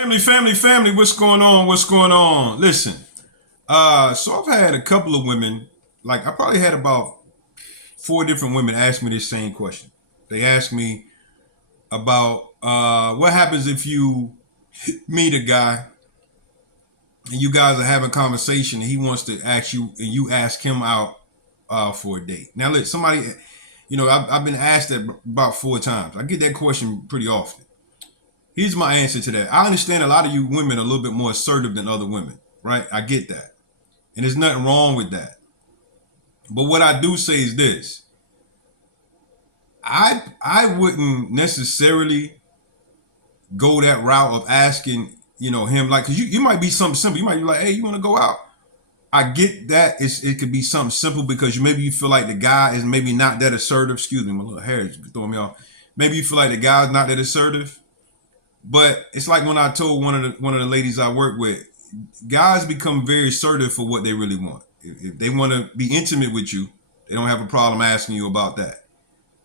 Family, what's going on? What's going on? Listen, so I've had a couple of women, like I probably had about four different women ask me this same question. They asked me about what happens if you meet a guy and you guys are having conversation and he wants to ask you and you ask him out for a date. Now, look, somebody, I've been asked that about four times. I get that question pretty often. Here's my answer to that. I understand a lot of you women are a little bit more assertive than other women, right? I get that. And there's nothing wrong with that. But what I do say is this. I wouldn't necessarily go that route of asking, him like, cause you might be something simple. You might be like, hey, you want to go out? I get that it could be something simple because maybe you feel like the guy is maybe not that assertive. Excuse me, my little hair is throwing me off. Maybe you feel like the guy's not that assertive. But it's like when I told one of the ladies I work with, guys become very assertive for what they really want. If they want to be intimate with you, they don't have a problem asking you about that.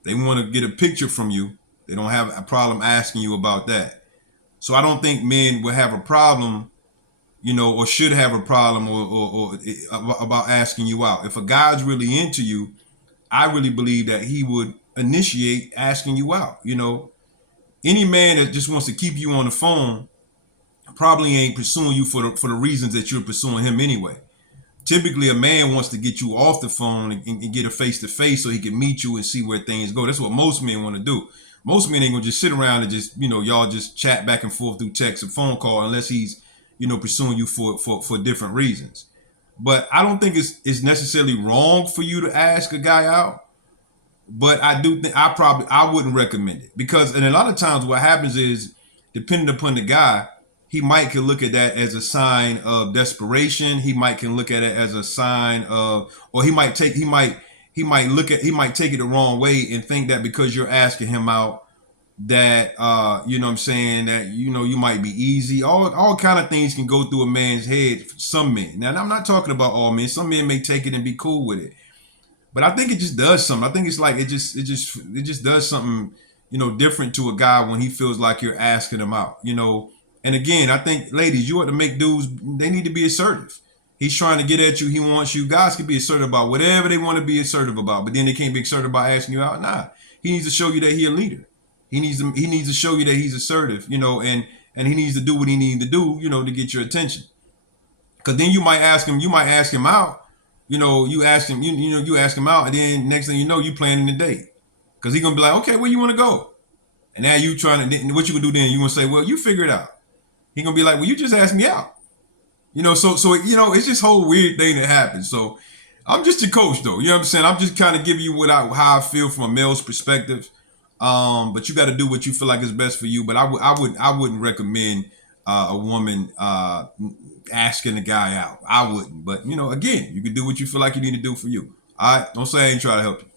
They want to get a picture from you, they don't have a problem asking you about that. So I don't think men will have a problem, or should have a problem or about asking you out. If a guy's really into you, I really believe that he would initiate asking you out. Any man that just wants to keep you on the phone probably ain't pursuing you for the reasons that you're pursuing him anyway. Typically, a man wants to get you off the phone and get a face to face so he can meet you and see where things go. That's what most men want to do. Most men ain't gonna just sit around and just y'all just chat back and forth through text and phone call unless he's pursuing you for different reasons. But I don't think it's necessarily wrong for you to ask a guy out. But I do think I wouldn't recommend it because and a lot of times what happens is depending upon the guy, he might can look at that as a sign of desperation. He might can look at it as a sign of, or he might take it the wrong way and think that because you're asking him out that what I'm saying, that you might be easy. All kind of things can go through a man's head. Some men. Now I'm not talking about all men. Some men may take it and be cool with it. But I think it just does something. I think it's like it just does something, different to a guy when he feels like you're asking him out, And again, I think ladies, you ought to make dudes, they need to be assertive. He's trying to get at you, he wants you. Guys can be assertive about whatever they want to be assertive about, but then they can't be assertive about asking you out. Nah. He needs to show you that he's a leader. He needs to show you that he's assertive, and he needs to do what he needs to do, to get your attention. Cause then you might ask him out, you ask him out, and then next thing you know, you planning a date. Cause he's gonna be like, okay, where you want to go? And now you trying to, what you gonna do then? You gonna say, well, you figure it out. He gonna be like, well, you just asked me out. So it's just whole weird thing that happens. So I'm just your coach, though. You know what I'm saying? I'm just kind of giving you how I feel from a male's perspective. But you got to do what you feel like is best for you. But I wouldn't recommend a woman asking a guy out. I wouldn't. But again, you can do what you feel like you need to do for you. All right, don't say I ain't trying to help you.